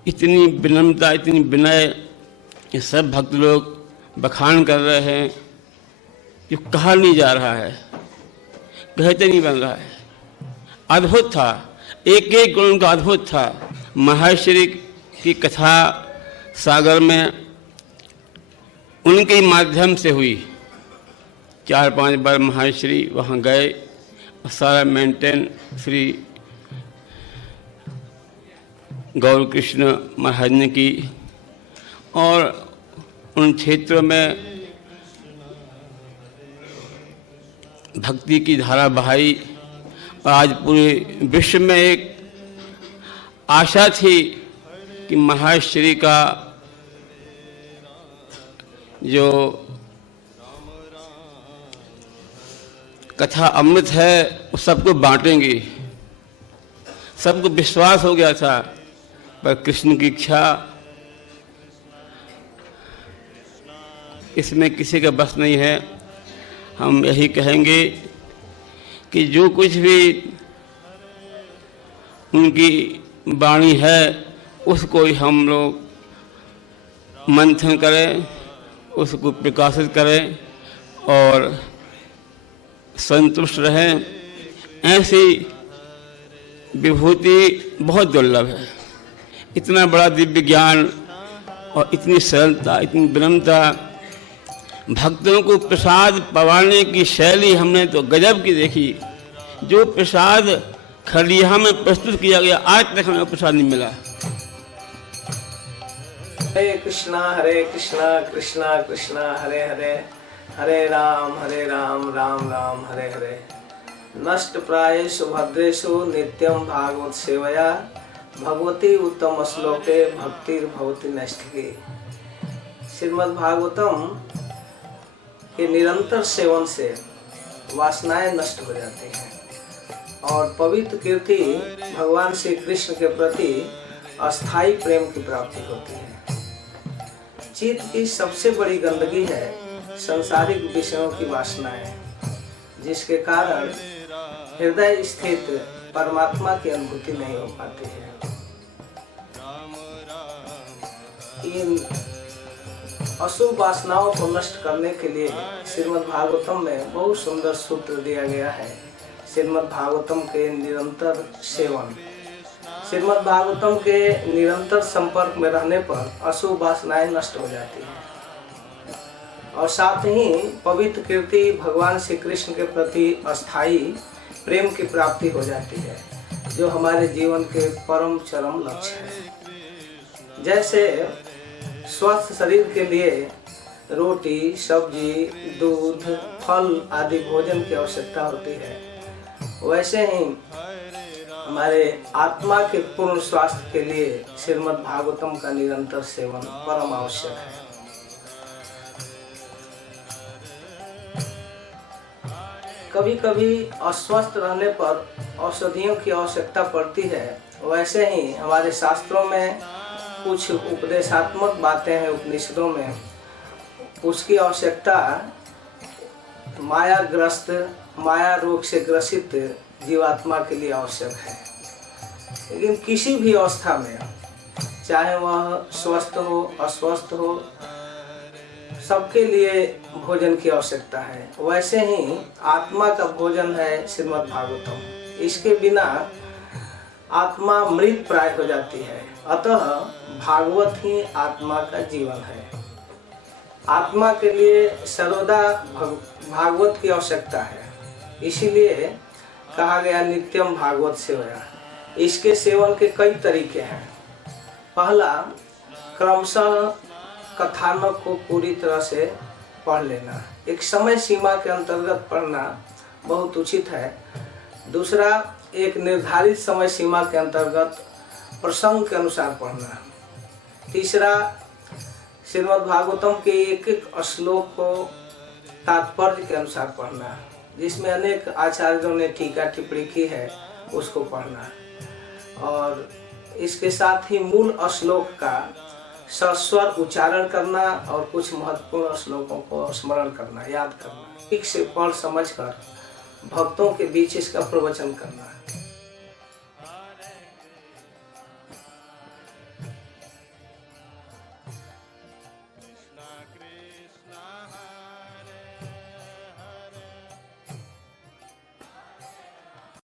इतनी विनम्रता, इतनी विनय, ये सब भक्त लोग बखान कर रहे हैं जो कहा नहीं जा रहा है, कहते नहीं बन रहा है। अद्भुत था, एक एक गुण उनका अद्भुत था। महर्षि की कथा सागर में उनके माध्यम से हुई। 4-5 बार महर्षि वहाँ गए और सारा मेंटेन श्री गौर कृष्ण महाराज ने की और उन क्षेत्रों में भक्ति की धारा बहाई और आज पूरे विश्व में एक आशा थी कि महर्षि का जो कथा अमृत है वो सबको बांटेंगे। सबको विश्वास हो गया था, पर कृष्ण की इच्छा इसमें किसी का बस नहीं है। हम यही कहेंगे कि जो कुछ भी उनकी वाणी है उसको ही हम लोग मंथन करें, उसको प्रकाशित करें और संतुष्ट रहें। ऐसी विभूति बहुत दुर्लभ है। इतना बड़ा दिव्य ज्ञान और इतनी सरलता, इतनी विनम्रता, भक्तों को प्रसाद पवाने की शैली हमने तो गजब की देखी। जो प्रसाद खलिया में प्रस्तुत किया गया, आज तक हमें प्रसाद नहीं मिला। हरे कृष्णा कृष्णा कृष्णा हरे हरे, हरे राम राम राम हरे हरे। नष्ट प्रायेषु भद्रेषु नित्यं भागवत सेवया, भगवती उत्तम श्लोके भक्तिर्भवति नैष्ठिकी। श्रीमद् भागवतम के निरंतर सेवन से वासनाएं नष्ट हो जाती हैं और पवित्र कीर्ति भगवान श्री कृष्ण के प्रति अस्थाई प्रेम की प्राप्ति होती है। चित्त की सबसे बड़ी गंदगी है संसारिक विषयों की वासनाएं, जिसके कारण हृदय स्थित परमात्मा की अनुभूति नहीं हो पाती है। इन अशुभ वासनाओं को नष्ट करने के लिए श्रीमद् भागवतम में बहुत सुंदर सूत्र दिया गया है। श्रीमद् भागवतम के निरंतर सेवन, श्रीमद् भागवतम के निरंतर संपर्क में रहने पर अशुभ वासनाएं नष्ट हो जाती हैं और साथ ही पवित्र कीर्ति भगवान श्री कृष्ण के प्रति अस्थाई प्रेम की प्राप्ति हो जाती है, जो हमारे जीवन के परम चरम लक्ष्य है। जैसे स्वस्थ शरीर के लिए रोटी, सब्जी, दूध, फल आदि भोजन की आवश्यकता होती है, वैसे ही हमारे आत्मा के पूर्ण स्वास्थ्य के लिए श्रीमद् भागवतम का निरंतर सेवन परम आवश्यक है। कभी कभी अस्वस्थ रहने पर औषधियों की आवश्यकता पड़ती है, वैसे ही हमारे शास्त्रों में कुछ उपदेशात्मक बातें हैं, उपनिषदों में उसकी आवश्यकता मायाग्रस्त, माया रोग से ग्रसित जीवात्मा के लिए आवश्यक है। लेकिन किसी भी अवस्था में, चाहे वह स्वस्थ हो अस्वस्थ हो, सबके लिए भोजन की आवश्यकता है। वैसे ही आत्मा का भोजन है श्रीमद् भागवतम। इसके बिना आत्मा मृत प्राय हो जाती है। अतः भागवत ही आत्मा का जीवन है। आत्मा के लिए सर्वदा भागवत की आवश्यकता है। इसीलिए कहा गया नित्यम भागवत सेवया। इसके सेवन के कई तरीके हैं। पहला, क्रमशः कथानक को पूरी तरह से पढ़ लेना, एक समय सीमा के अंतर्गत पढ़ना बहुत उचित है। दूसरा, एक निर्धारित समय सीमा के अंतर्गत प्रसंग के अनुसार पढ़ना। तीसरा, श्रीमद् भागवतम के एक एक श्लोक को तात्पर्य के अनुसार पढ़ना, जिसमें अनेक आचार्यों ने टीका टिप्पणी की है, उसको पढ़ना। और इसके साथ ही मूल श्लोक का सस्वर उच्चारण करना और कुछ महत्वपूर्ण श्लोकों को स्मरण करना, याद करना, ठीक से पढ़ समझकर भक्तों के बीच इसका प्रवचन करना।